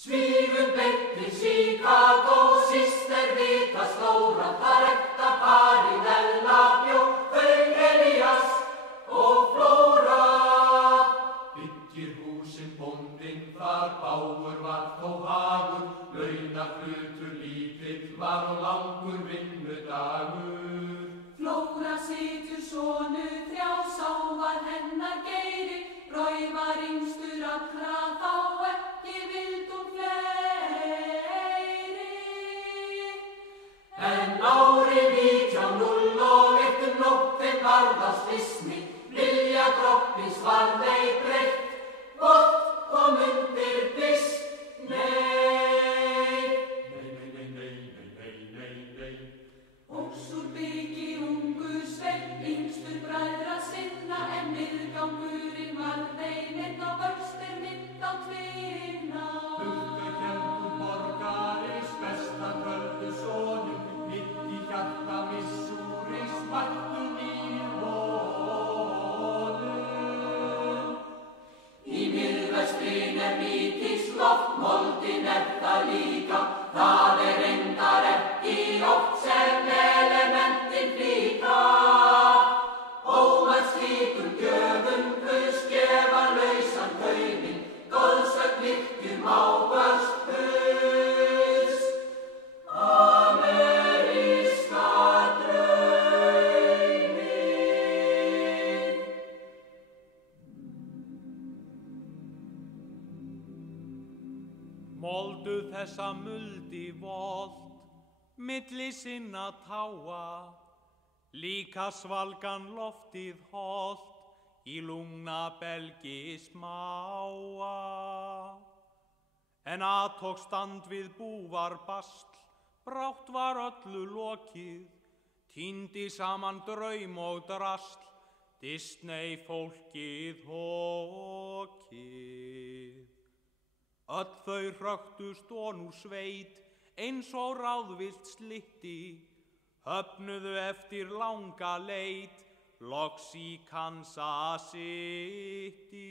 Svífum beint til Chicago, systir vita stóra, þar ekta parið Ella bjó, þau Elías og Flóra. Byggir húsin bóndinn, þar bágur var þó hagur, launahlutur lítill var og langur vinnudagur. Flóra situr sonu þrjá, sá var hennar Geiri, rauvar yngstur allra þá ekki vildum fleiri. En árið 1901 nótt þeim varð á slysni, vilja drottins var þeir breytt, vort kom undir disk. Óx úr byggi ungur sveinn, yngstur bræðra sinna, en miðgangurinn var þeim einn á vöxtir mynd á tvinna. Hugðu héldu borgaris besta kvöldu sonum, mitt í hjarta Missúris mættu nýr honum. Í miðvestrin mikils loft, moldin það líka, það reyndar ekki oft sem elementin flýta. Ómætt slíkum gjöfum Guðs gefa lausan tauminn, góðsögn lykkjum á börspus. Ameríska drauminn. Moldu þessa muldi volt, milli sinna táa, líka svalgan loftið holt, í lungna belgi smáa. En tók stand við búvar basl, brátt var öllu lokið, tíndi saman draum og drasl, Disney fólkið hokið. Öll þau hröktust og nú sveit, eins og ráðvillt slitti, höfnuðu eftir langa leit, loks í Kansas City.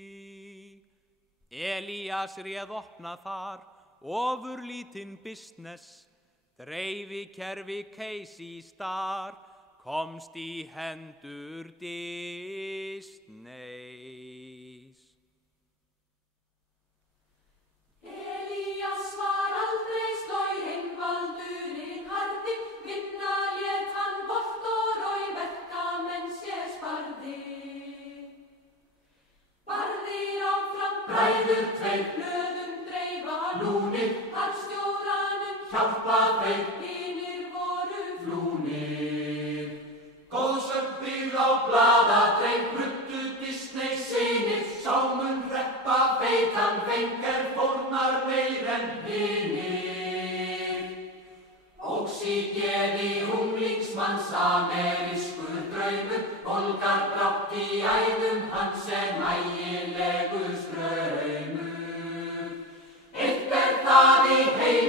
Elías réð opna þar, ofurlítinn business, dreifikerfi Casey Star, komst í hendur Disneys. Elías var aldrei slóin, valdurinn harði, vinna lét hann bolt og rói, verkamenn sér sparði. Barðir áfram Bræður tveir, blöðum dreifa lúnir, harðstjóranum hjálpa þeir, hinir voru flúnir. Góðsögn byggð á blaðadreif, bruddu Disney synir, sámun hreppa feitan fengar, fórnar meir en hinir. Óx í geði unglingsmanns amerískur draumur, volgar brátt í æðum hans en ægilegur straumur. Eitt það í heim